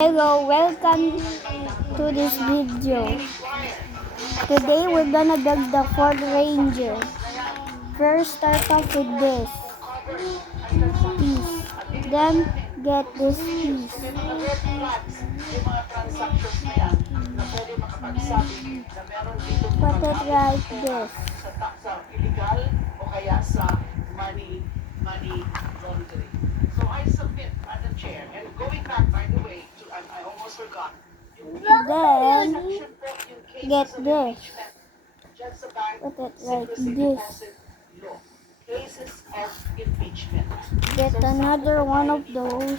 Hello, welcome to this video. Today we're gonna build the Ford Ranger. First, start off with this piece. Then get this piece. Put it like this. So I submit, Madam Chair, and going back, by the way, I almost forgot. Then get this. Put it like this. Cases of impeachment. Get another one of those.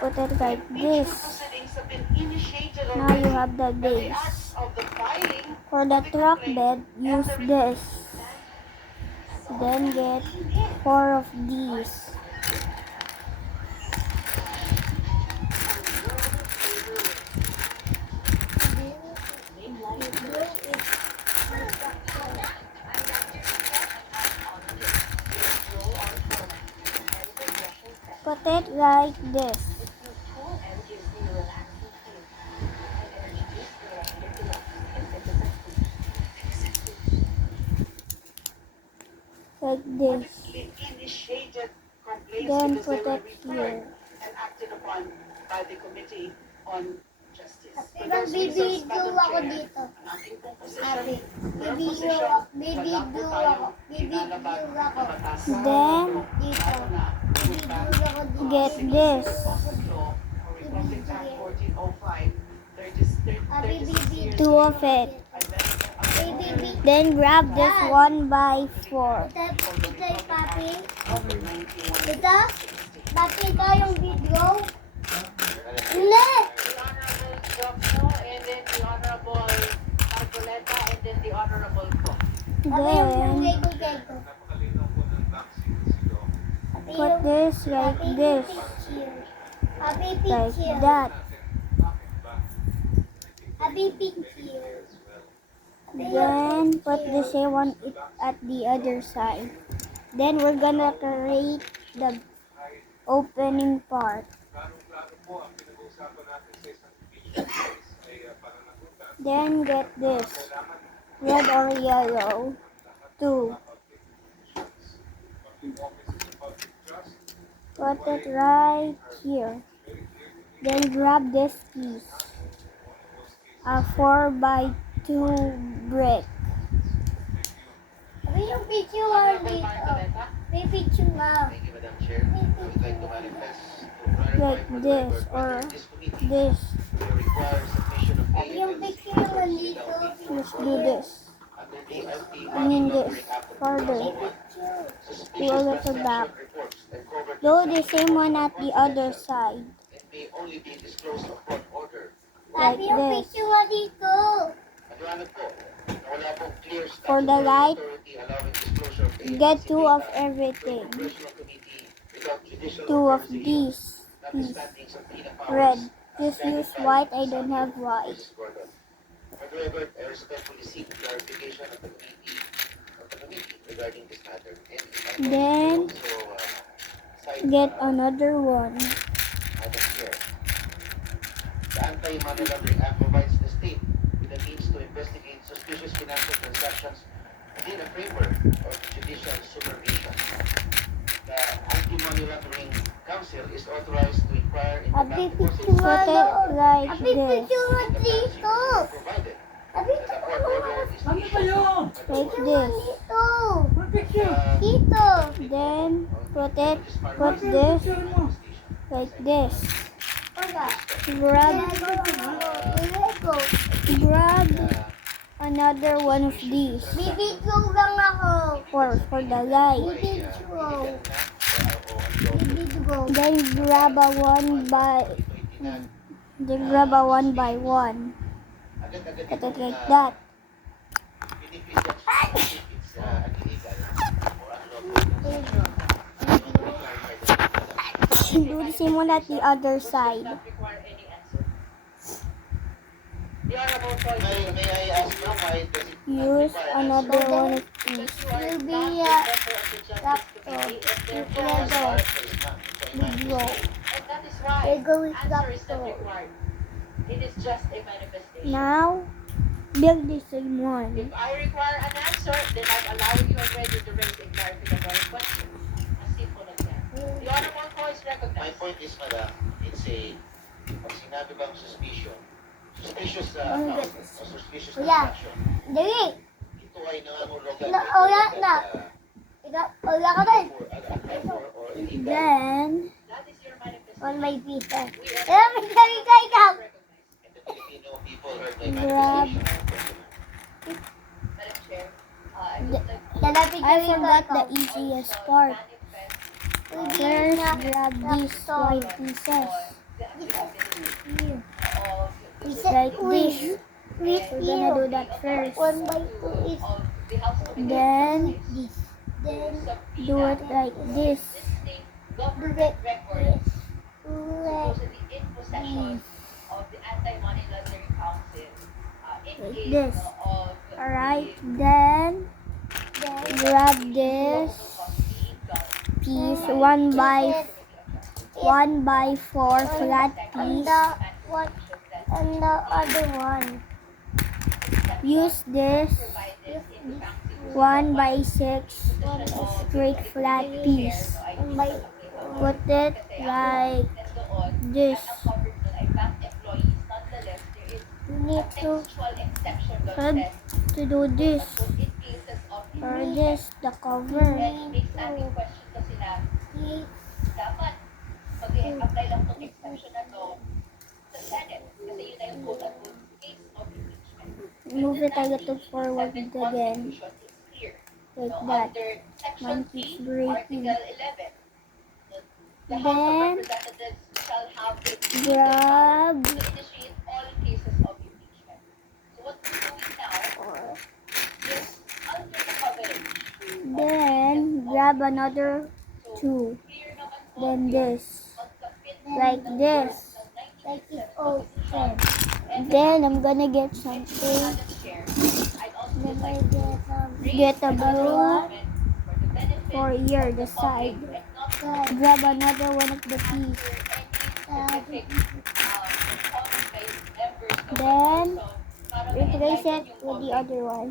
Put it like this. Now you have the base. For the truck bed, use this. Then get 4 of these. Put it like this. Like this. Then put it here. And acted upon by the Committee on Justice. Bibidyo ako dito. Ate, bibidyo ako. Bibidyo ako. Then Dito. Bibidyo ako dito. get this. Two of it. Then grab this 1x4. Ito yung papi. Ito? Papi, ito yung video. Hindi! And then the Honorable Marcoleta, and then the Honorable Cook. Papi yung Then gego-gego. put this like this. Papi, Like picture. that. Papi, picture. Then put the same one at the other side. Then we're gonna create the opening part. Then get this, red or yellow, 2. Put it right here. Then grab this piece, a 4x2 brick. Papi, yung picture nga dito. May picture nga. Thank you, Madam Chair. I would like to manifest Like this or this. require submission of Papi, yung picture nga dito. Just do this. under the ALP I mean this. Further. Do a little back. Do the same one at the other side. and may only be disclosed upon order. Like Papi, yung this. picture nga dito. Maliwanag po na wala pong clear For the statutory light, authority allowing disclosure of get agency 2 of data everything. to a congressional committee without judicial 2 of authorization, these. notwithstanding subpoena powers Red. Just granted use by white. I don't have Senator white. Mrs. Gordon. For the record, I respectfully seek clarification of the committee regarding this matter. And if I may Then, also cite, Get another one. Madam Chair, the Anti-Money Laundering Act provides the state with the means to investigate suspicious financial transactions within a framework of judicial supervision. The Anti-Money Laundering Council is authorized to inquire into Papi, bank picture deposits nga Put it doon. like Papi, this. picture nga in the dito. banks provided. Papi, The court order is Ano issued kayo? Like nga this. dito. Picture! Dito. Then put this Picture mo! like this. Wala. Grab Lego. another one of these Bibidyo lang ako. for the light. Bibidyo. Bibidyo. Then grab a 1x1. Put it like that. Do the same one at the other side. May I ask now why does it Use another one of these. Will be laptop. Together. Video. That is why They're going to answer is not laptop. required. It is just a manifestation. Now, build the same one. If I require an answer, then I'm allowing you already to raise a clarificatory question. As simple as that. The honorable call is My recognized. point is, madam, it's a, pag sinabi bang suspicious Oh, account goodness. o suspicious Kuya. transaction, Dali! ito ay nangangulugan Na- wala na. Wala ka ba? or illegal. Then, That is your manifestation. On my pizza. We are Kaya may sabi ka ikaw. recognized. And the Filipino people heard my Grab. manifestation. Madam Chair, I would The- like to Lalapit I kami forgot ikaw. the easiest part. manifest First, grab these white pieces. the applicability Here. of Is Like it with this. with We're gonna do you? that first. 1x2 is of the House Committee on Then, this. Then do it like this. existing do government it records this. Do it supposedly in possession of the Anti-Money Laundering Council in Like case this. of Alright, the then then grab this piece 1 by 4 flat and piece. the what and the other one. Use this 1 by 6 straight flat piece. And by Put it like this. you need to Had to do this or this, the cover. Dapat mag-i-apply lang tong exception na to sa Senate kasi yun ay yung quote-unquote case of impeachment. Move it a little forward again, Constitution is clear. like So, that. under Section Mine keeps 3, breaking. Article 11, the House of Then, Representatives shall have the grab to initiate all cases of impeachment. So what we're doing now is under the coverage. then grab another two, Clear naman po then this, magkapit like this. like it all said. Then I'm gonna get something. share. I'd also Then like I get Get a blue for the benefit for here, the side. and not Grab another one of the piece. specific members. Then replace it with the other one.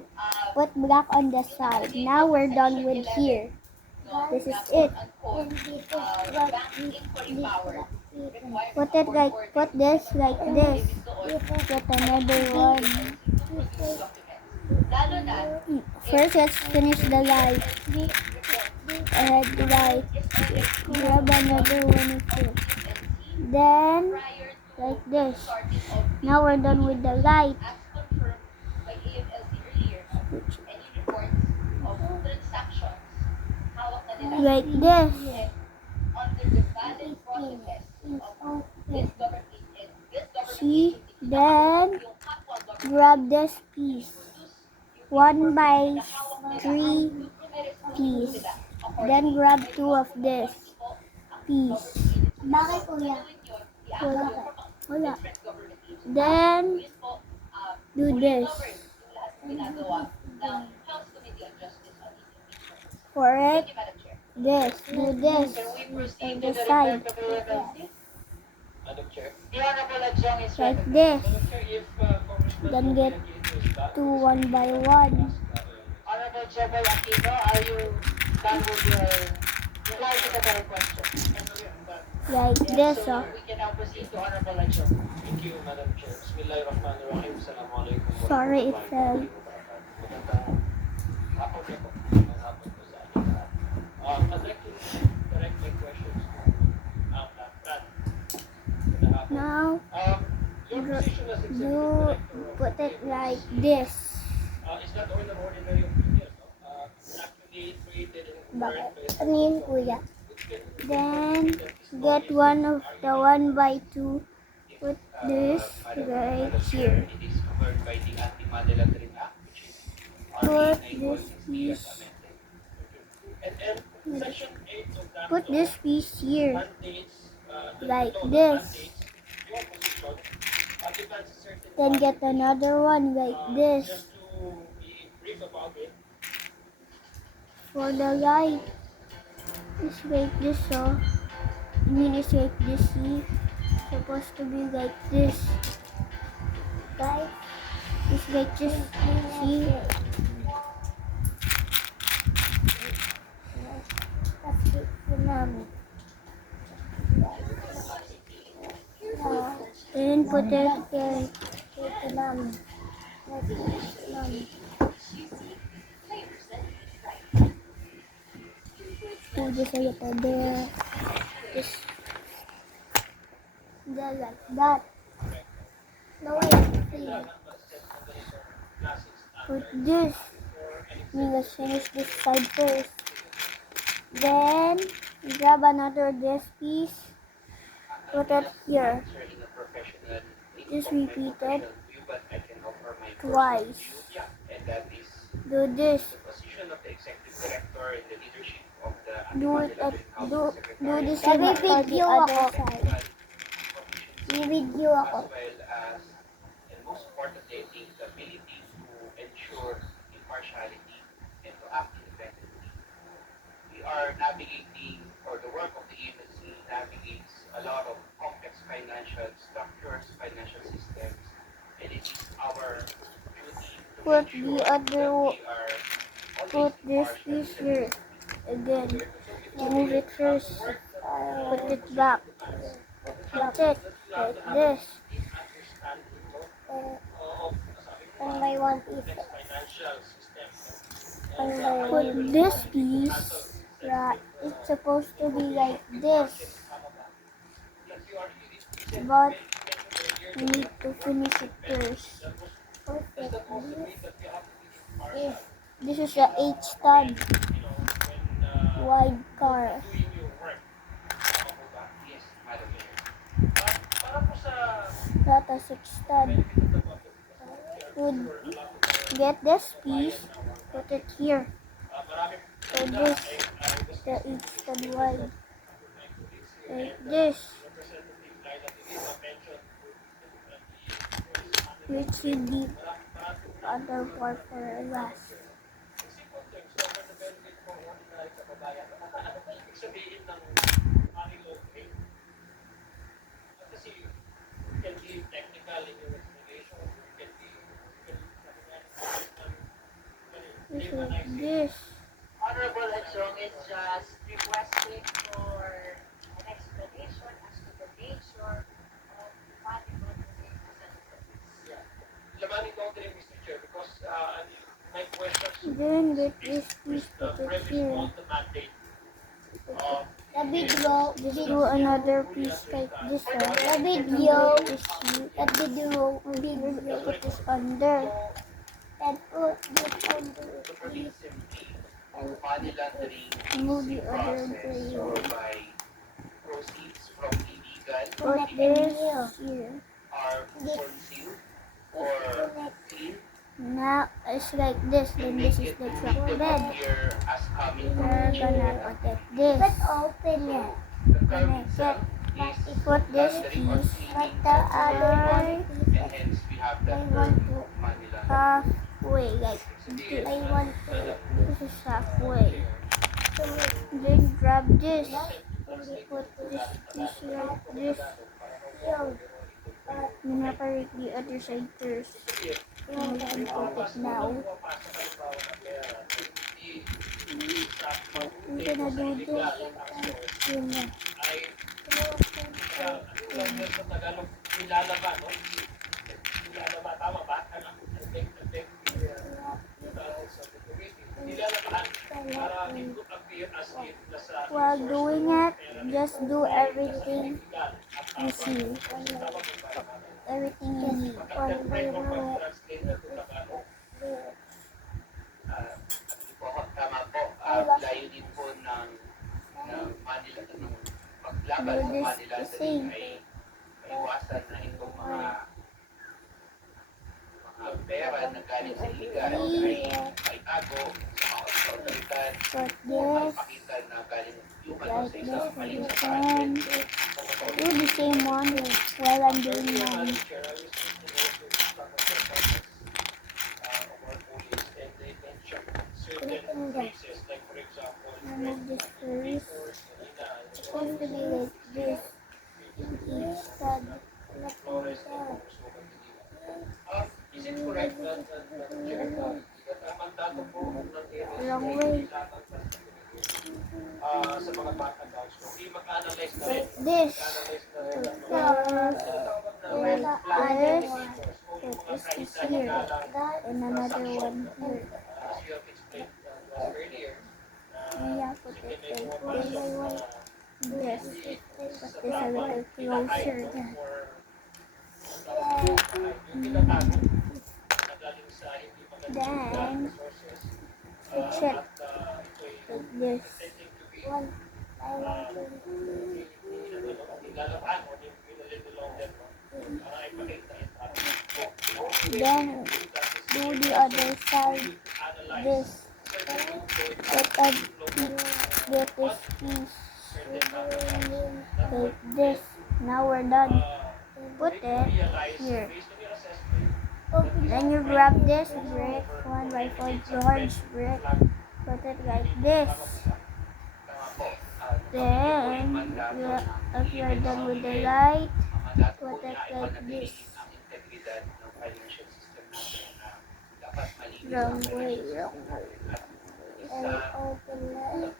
Put black on the side. Now we're done with here. This is it. and this is what inquiry power. Put it like, put this like this. Get another one. Lalo na, First, let's finish the light. Ahead the light. Grab another one of this. Then, prior to like this. starting of Now we're done with the light. as confirmed by AMLC earlier, any reports of transactions, hawak na nila. Like this. Under the valid processes of this government and this government See? agency, Then, yung kapwa government grab this piece. 1 by 3 piece. Then grab two of this piece. Bakit kuya? Wala ka. Wala. Then, do this. For it, this. Do this. On the side. Madam Chair, The Honorable Adjong is Like recognized. this. Then Then get two 1 by 1. Honorable Jebel Aquino, are you done with your clarificatory question? Like this, So oh. we can now proceed to Honorable Adjong. Thank you, Madam Chair. Bismillahirrahmanirrahim. Assalamualaikum. Sorry, it fell. Magandang hapon na po. Magandang hapon po sa ating lahat. I'd like to direct my questions to Brad. Magandang hapon. Now, Your position as executive do director of put it like this. is not only an ordinary opinion, no? Actually created and Bakit? confirmed by Ano yun kuya? Then, get one of the 1 by 2. Put this right here. it is covered by the Anti-Money Laundering Act, which is Put RA this 916 piece. as amended. And Section 8 of that Put law this piece here. mandates Like the law this. mandates your position demands a certain Then get another one like this. just to be brief about it. For the light. Just like this, oh. mean it's like this, see? Supposed to be like this. Guys, It's like this, see? kasi tsunami. Then put it here. Tsunami. Tsunami. Put this a little there. This. There like that. No, I see. Put this. Let's finish this side first. Then grab another this piece. Put it here. Sir, in a professional, Just repeat it view, but I can offer my twice. yeah, and that is Do this. the position of the executive director and the leadership of the Do it at do the Sabi same for the video other ako. side. I-video ako. as well as, and most importantly, I think the ability to ensure impartiality and to act independently. We are navigating, or the work of the agency navigates a lot of complex financial structures, financial systems, and it is our duty to Put make the sure other that we are Put always this impartial piece and here. Again. Move it first. Put it back. That's it. Like this. And my one is financial system. and my Put one this piece. Right. It's supposed to be like this. But we need to finish it first. is This is a 8 stud wide car. yes, Madam Chair. Para po sa Not a 6 stud. Would get this piece. Put it here. marami So this is the 8 stud wide. Like this. Which should be other part for last. ibig sabihin ng money laundering. Kasi you can be technical in your explanation, you can be It's like this. Honorable Adjong is just requesting for an explanation as to the nature of money laundering as an offense. money laundering, Mr. Chair, because my question Then get this piece, is the put it premise here. on the mandate of the video. Just do another piece like this. The video. This here. The video. Put this under. And put this on the Superintendent simply money laundering Move the other process way. or by proceeds from illegal Put this here. are concealed or clean. Now it's like this. Then this is the truck bed. Appear as coming from We're the gonna children. put it this. Let's open it. The curve itself is Put this laundering or piece But cleaning the of other money, one, and hence we have that I term want to. money laundering. halfway like this. I want to. This is halfway. To Then grab this. Put this piece like this. show. Separate the other side first. And we can put it now. We're gonna do this. Yun na. ay tulad sa Tagalog, nilalaban, no? Nilalaban, tama ba? Nilalaban para it would appear as if nasa While doing it, just do everything you see. Everything you need. One by one. translated to Tagalog. Tama po, layunin po ng Manila, ng paglaban sa Do this Manila the same. ay maiwasan na itong mga pera na galing sa illegal ay maitago sa mga otoridad Put o this maipakita na galing yung ano like sa isang this maling and saan. do the same one while I'm doing mine. Chair, I was thinking also to start a purpose of our police, and they mentioned certain cases, like for example, Remove this first. stores, It's supposed to be like this. here and another one here. As you have explained to us earlier, Yeah, put it like this. This. Put this a little closer. yung tinatago na galing sa hindi magandang Then, resources fix it at ito'y like this. tending to be nilalabhan o nililong din para ipakita yung Then, do the other side. This. Get this piece like this. Now we're done. Put it here. Then you grab this brick, 1x4 George brick. Put it like this. Then, if you're done with the light, put it like this. Wrong way, wrong way. And open it.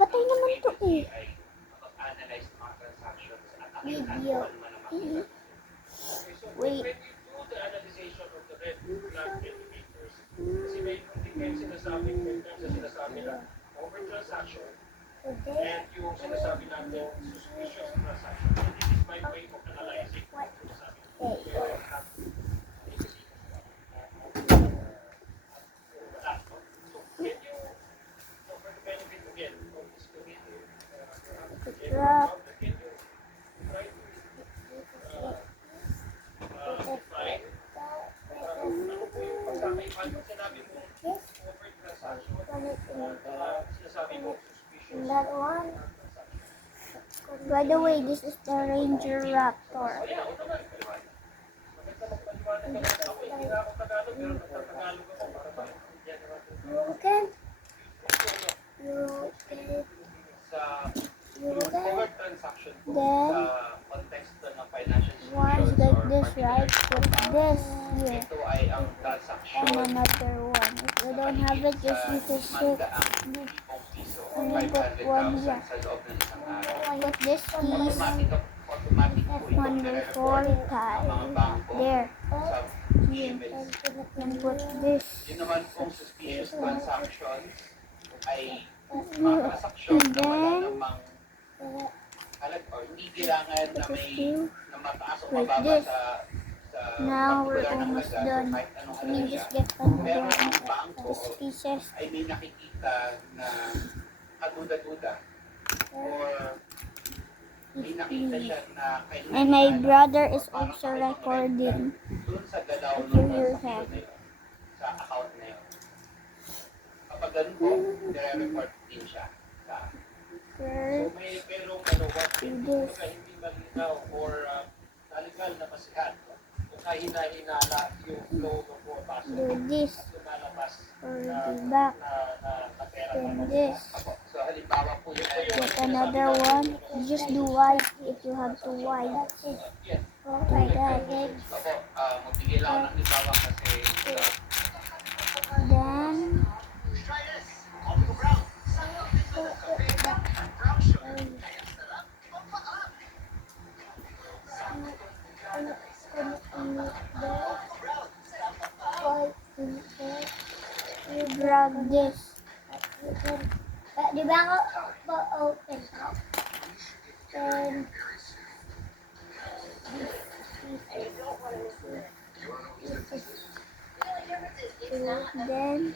Patay naman to eh. Video. Wait. When you do the analyzation of the red flag indicators, kasi may sinasabi na over-transaction and yung sinasabi natin suspicious transaction. And this is my way of analyzing what sinasabi natin. So, can you, for the benefit again of this committee, Drop. can you try to define pagkakaiba yung sinabi mo over-transaction, sinasabi mo suspicious That one. By the way, this is the Ranger Raptor. maganda magpaliwanag ka lang. Ako hindi na ako Tagalog, pero nagtatagalog ako para maintindihan natin. You can. You can. Sa You yung can. over transaction po Then, sa context ng financial once institutions like or this, right? Put this here. ito ay ang transaction And another one. If you don't have it, just use a stick. tipong piso o And then put one 500,000 here. sa loob ng isang araw. Put this piece Automatic po itong one before nirecord ng mga tie. bangko There. sa Here. GMS. And put this. Yun naman pong suspicious transactions ay mga transaksyon And na wala then, namang alam or hindi kailangan na may na mataas o like mababa this. sa Now we're particular na almost halaga, done. kahit anong Let me halaga just siya. get Pero another ang bangko this pieces. ay may nakikita na kaduda-duda or may nakita siya na kailangan And my brother is also recording. doon sa galaw If ng you hear transaction him. na yun, sa account na yun. Kapag ganun po, nire-report din siya sa So First, may merong what do hindi this. malinaw or naligal na masihan o kahina-hinala yung flow ng pumapasok Do this at lumalabas for the back. na pera. Then this. So halimbawa po yun ay Get another one. Just do white if you have to white. Yes. Like that. Opo, magbigay lang ako ng halimbawa kasi Then, you grab this. Di ba ako open? Then, then,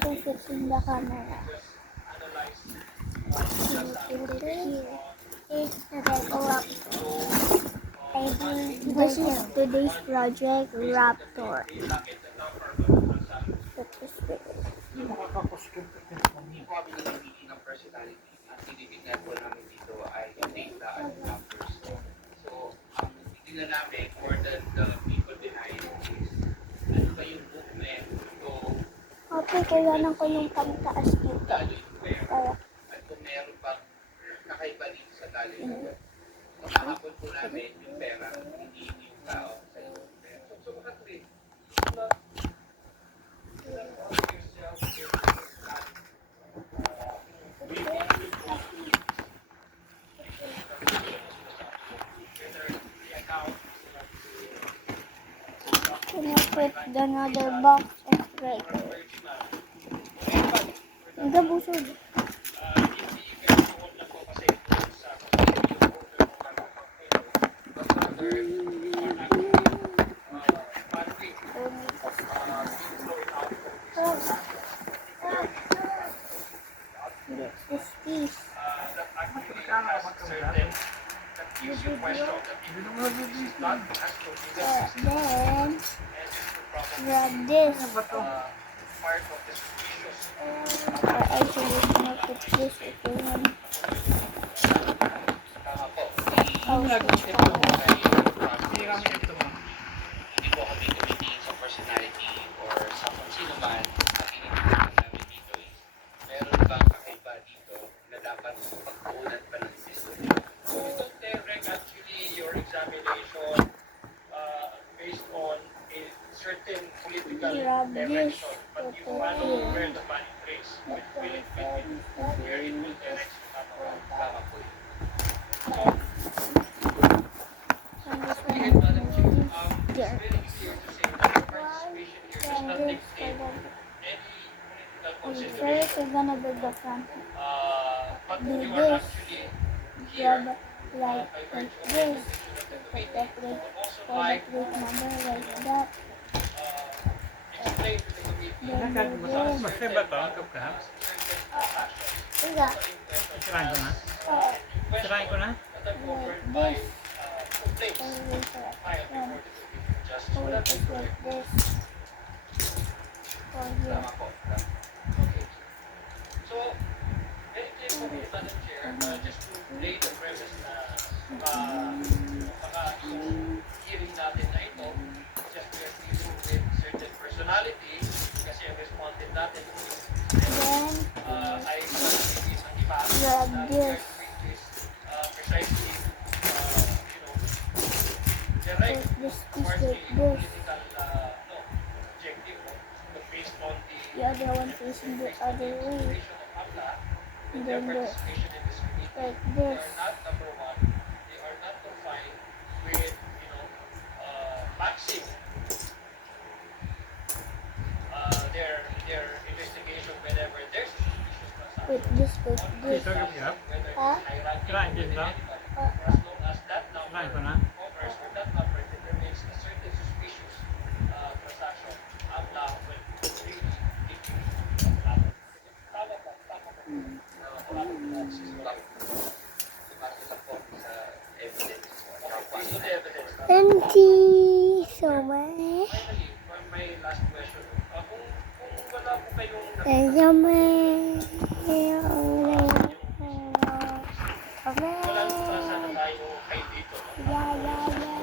to fixing the camera. This is today's project, Raptor. Put this way. hindi po kami namimili ng personality. Ang tinitignan po namin dito ay yung data at numbers. So, ang titignan namin more than the people behind is ano ba yung movement. So, Okay, kailangan ko yung pagtaas nito. lalo yung pera. Kaya, At kung meron bang kakaiba dito sa tali. Makakapon po namin yung pera, hindi yung tao sa yung pera. So put another box and striker. Ang gabusod. This piece. Then grab this. Actually, I'm gonna put this if you want. Hindi po kami tumitingin sa personality or sa kung sino man ang pinipilitan namin dito eh. Meron bang kakaiba dito na dapat pagkuunan pa ng system? So we don't direct actually your examination based on a certain political Grab this. direction, but you Put it follow here. where the money trace, which will where it will direct you. Tama po yun. And this one. Again, Madam Chair, it's There. very clear to say that your participation here does And not this dictate for any political First, consideration. we're gonna build the front. But Do you are this. actually Grab here like by virtue of the this. decision of the Put committee, the plate, but also for the like plate number like that. explain to the committee Then that do certain this. Masih ba to? Cup ka? actions Tiga. Sirain ko na? Sirain ko na? that are covered Like by this. complaints And we select filed them. before the Committee on Justice. So Hold that it is like correct. this. For here. Tama po. Okay. So, very clear po kayo, Madam Chair, just to lay the premise na baka yung hearing natin na ito, just we are dealing with certain personality, kasi ang respondent natin Then ay mananigis ang iba grab na this. which is precisely, the right Put this piece towards like the this. political objective, but based on the The other one facing the other way. consideration of AMLA, And their then the, participation in this committee, like they this. are not, number one, they are not confined with, maxing their investigation whenever there's a suspicious transaction. Put this like this. Dito ka siya? Whether it's Huh? hierarchy Try within this, huh? anybody, as long as that number Sirain ko na? covers or that number determines a certain suspicious transaction, AMLA will really give you a plan. Tama ba? Tama ba? Wala po na system. Base lang po sa evidence. Based on the evidence. Thank you so much. Finally, for my last question, kung wala po kayong Thank you so much. wala pa sana tayo kay dito, no? Yeah, yeah, yeah.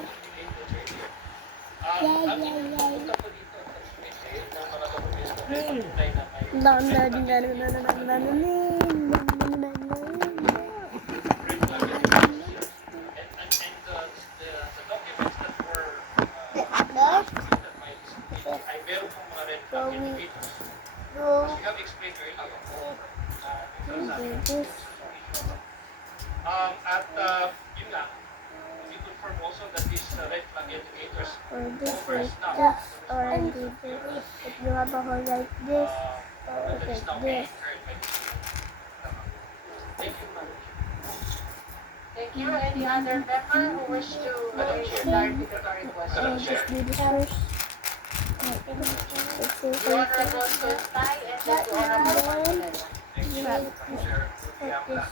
Punta po dito at submit ng mga dokumento na tunay na may No, no, no, no, no, no, no, no, no, no. and the documents that were That submitted by this committee ay meron pong mga red flag indicators. go As we have explained earlier, do this. at yun nga, we confirm also that these red flag indicators Or this like this. Or do this. If you have a hole like this, that is now like being this. heard by this committee. Thank you, Madam Chair. Thank you. Any other member who wish to raise clarificatory And questions? just do this first. Like this. It's so The Honorable Sustay and then the Honorable Martinez. You have to put this.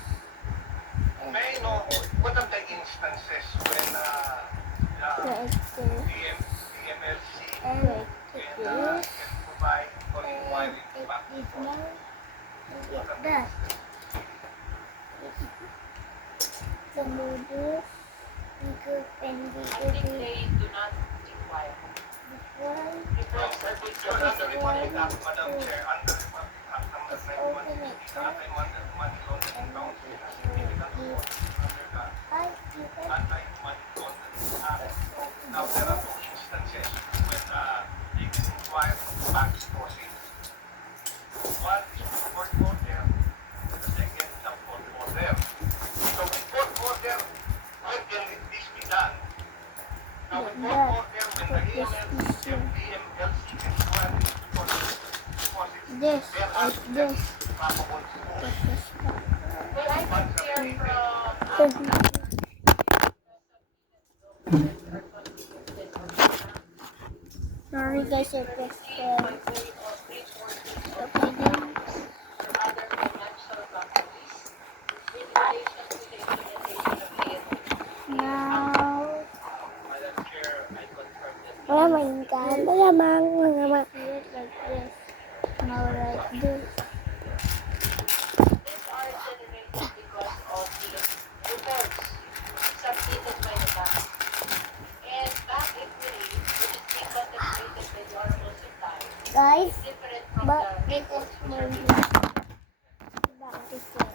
May I know what are the instances when Like this. DMLC And like can this. provide for inquiry back and If forth? now, like that. Then do this. We could and we I could think do they do not require. this one. Reports are being So under Republic Act, This Madam one. Chair, under Republic Act number 9160, the Anti-Money Laundering Council has significant authority under the I you can Anti-Money Laundering Act. Now, there are two instances when they can inquire back sources. One is the court order, the second is the court order. So with court order, how can this be done? Now with court order, when the EML, LC can go ahead and deposit This, like this. probable. Well, I can hear Sorry guys, I pressed from the other opening. financial companies in relation to the implementation of AFP. Now, Madam Chair, I confirm that malamang ka. Malamang, malamang. Like this. Now like this. These are generated because of the reports submitted by the bank. And back in May, which is being contemplated by the Honorable Secretary, Guys, is different from but the this reports is which my are being back this way.